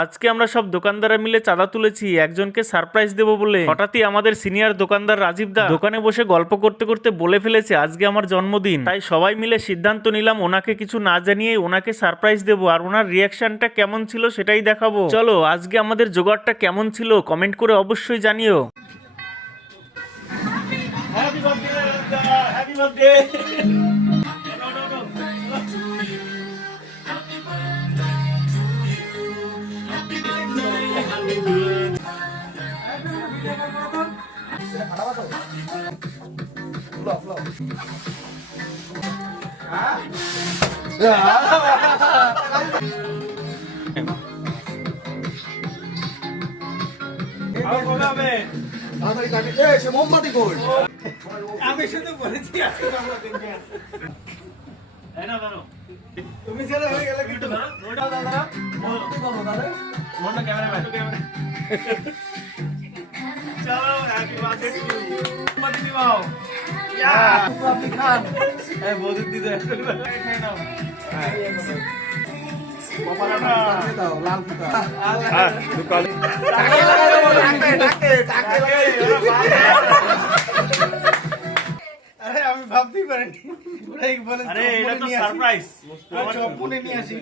আজকে আমরা সব দোকানদাররা মিলে চাঁদা তুলেছি একজনকে সারপ্রাইজ দেবো বলে। হঠাৎই আমাদের সিনিয়র দোকানদার রাজীব দা দোকানে বসে গল্প করতে করতে বলে ফেলেছে আজকে আমার জন্মদিন। তাই সবাই মিলে সিদ্ধান্ত নিলাম ওনাকে কিছু না জানিয়ে ওনাকে সারপ্রাইজ দেবো, আর ওনার রিয়াকশনটা কেমন ছিল সেটাই দেখাবো। চলো আজকে আমাদের জোগাড়টা কেমন ছিল কমেন্ট করে অবশ্যই জানিও। Happy birthday, happy birthday. আমি শুধু বলেছি তুমি ছেলে হয়ে গেলে কিন্তু চলো হ্যাপি বার্থডে টু ইউ। মত দিবাও আপনি খান এই বৌদি দিতে খেয়ে নাও। দাও লাল ফুটা দোকান আরে আমি ভাবতেই পারিনি। আরে এটা তো সারপ্রাইজ। নিয়ে আসি